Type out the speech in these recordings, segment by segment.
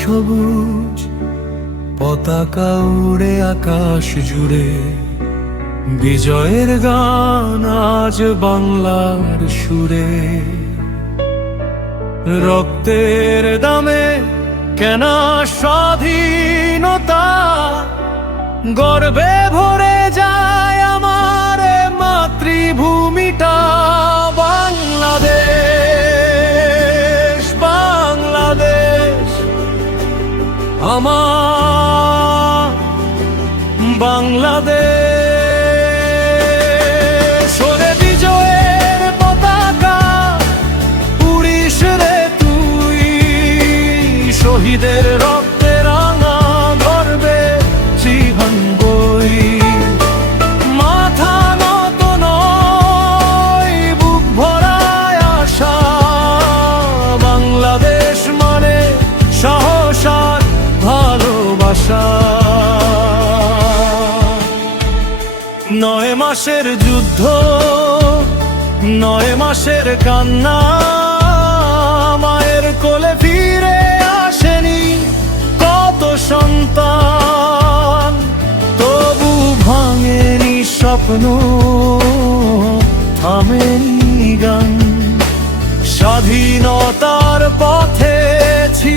সবুজ পতাকা উড়ে আকাশ জুড়ে। বিজয়ের গান আজ বাংলার সুরে। রক্তের দামে কেন স্বাধীনতা গর্বে ভরে যায়। বাংলাদেশ। নয় মাসের যুদ্ধ, নয় মাসের কান্না, মায়ের কোলে ফিরে আসেনি কত সন্তান, তবু ভাঙেনি স্বপ্ন, থামেনি গান। স্বাধীনতার পথে ছিল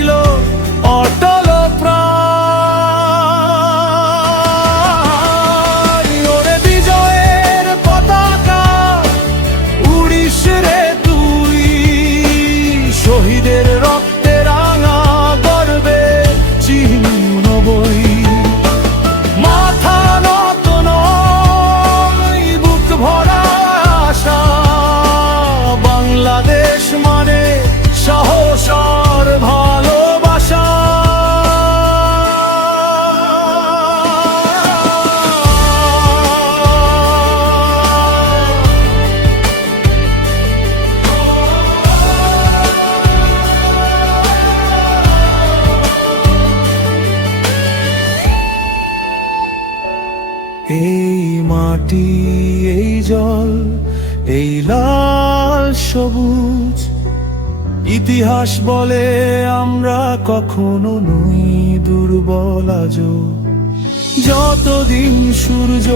এই মাটি, এই জল, এই লাল সবুজ। ইতিহাস বলে আমরা কখনো নই দুর্বল আজও। যতদিন সূর্য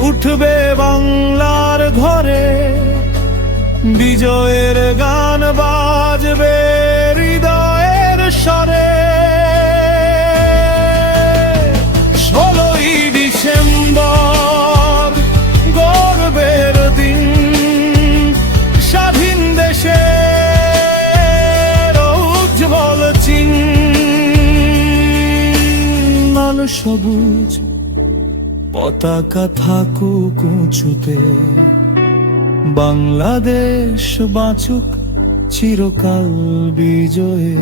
উঠবে বাংলার ঘরে, বিজয়ের গান বাজবে সবুজ পতাকা থাকুক উঁচুতে। বাংলাদেশ বাঁচুক চিরকাল বিজয়ে।